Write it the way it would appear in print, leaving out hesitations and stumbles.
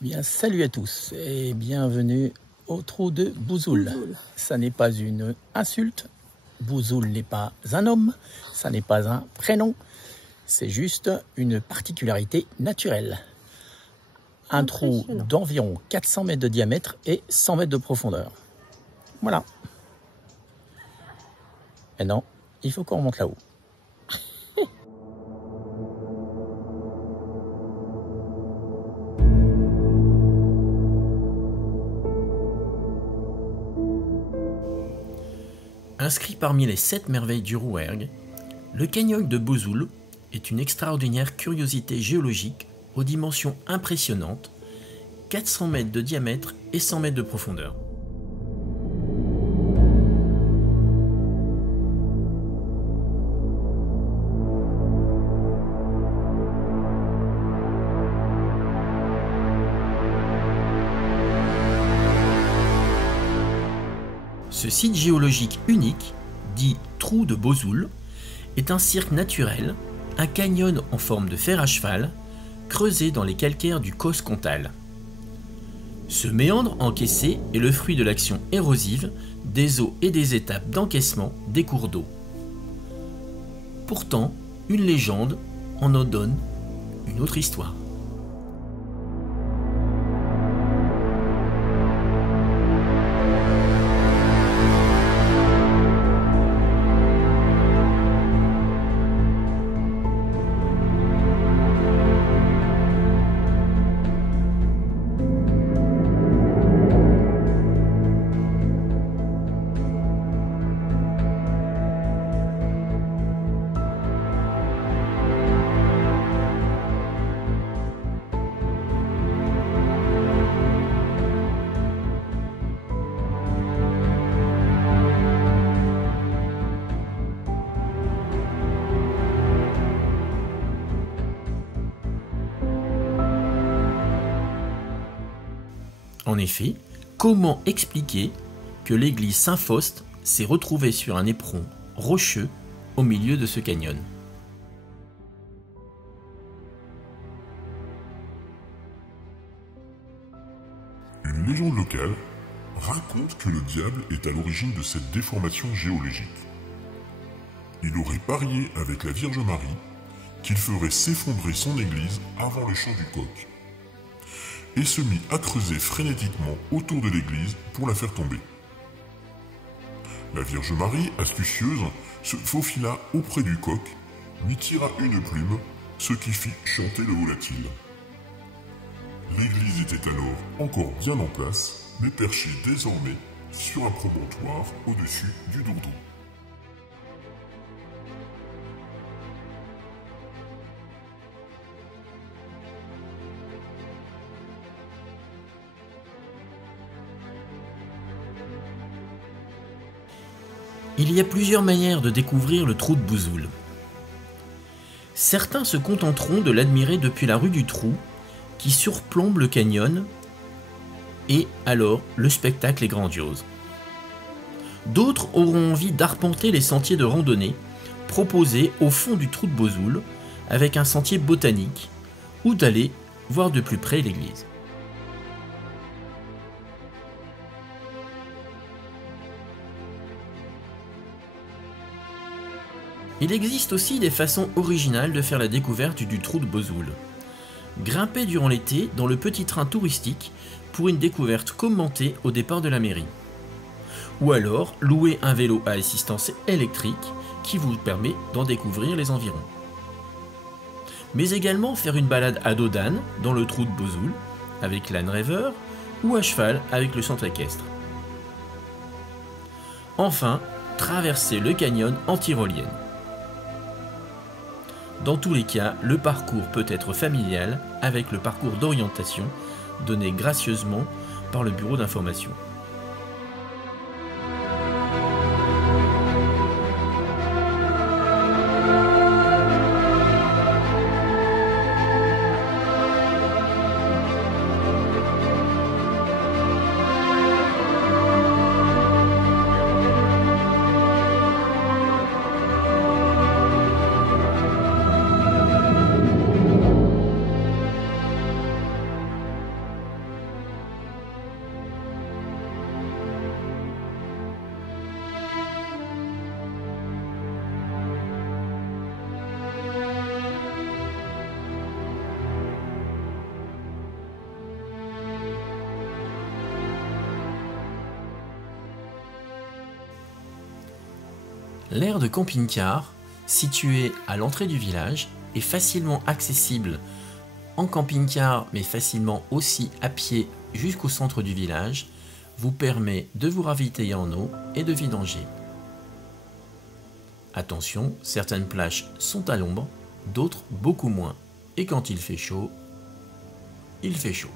Eh bien, salut à tous et bienvenue au trou de Bouzoul. Ça n'est pas une insulte. Bouzoul n'est pas un homme, ça n'est pas un prénom. C'est juste une particularité naturelle. Un trou d'environ 400 mètres de diamètre et 100 mètres de profondeur. Voilà. Maintenant, il faut qu'on remonte là-haut. Inscrit parmi les 7 merveilles du Rouergue, le canyon de Bouzoul est une extraordinaire curiosité géologique aux dimensions impressionnantes, 400 mètres de diamètre et 100 mètres de profondeur. Ce site géologique unique, dit Trou de Bouzoul, est un cirque naturel, un canyon en forme de fer à cheval, creusé dans les calcaires du Causse Comtal. Ce méandre encaissé est le fruit de l'action érosive des eaux et des étapes d'encaissement des cours d'eau. Pourtant, une légende en donne une autre histoire. En effet, comment expliquer que l'église Saint-Faust s'est retrouvée sur un éperon rocheux au milieu de ce canyon? Une légende locale raconte que le diable est à l'origine de cette déformation géologique. Il aurait parié avec la Vierge Marie qu'il ferait s'effondrer son église avant le chant du coq, et se mit à creuser frénétiquement autour de l'église pour la faire tomber. La Vierge Marie, astucieuse, se faufila auprès du coq, lui tira une plume, ce qui fit chanter le volatile. L'église était alors encore bien en place, mais perchée désormais sur un promontoire au-dessus du Dourdou. Il y a plusieurs manières de découvrir le trou de Bouzoul. Certains se contenteront de l'admirer depuis la rue du Trou, qui surplombe le canyon, et alors le spectacle est grandiose. D'autres auront envie d'arpenter les sentiers de randonnée proposés au fond du trou de Bouzoul, avec un sentier botanique, ou d'aller voir de plus près l'église. Il existe aussi des façons originales de faire la découverte du trou de Bouzoul. Grimper durant l'été dans le petit train touristique pour une découverte commentée au départ de la mairie. Ou alors louer un vélo à assistance électrique qui vous permet d'en découvrir les environs. Mais également faire une balade à dos d'âne dans le trou de Bouzoul avec l'âne rêveur ou à cheval avec le centre équestre. Enfin, traverser le canyon en tyrolienne. Dans tous les cas, le parcours peut être familial avec le parcours d'orientation donné gracieusement par le bureau d'information. L'aire de camping-car, située à l'entrée du village, est facilement accessible en camping-car, mais facilement aussi à pied jusqu'au centre du village, vous permet de vous ravitailler en eau et de vidanger. Attention, certaines plages sont à l'ombre, d'autres beaucoup moins. Et quand il fait chaud, il fait chaud.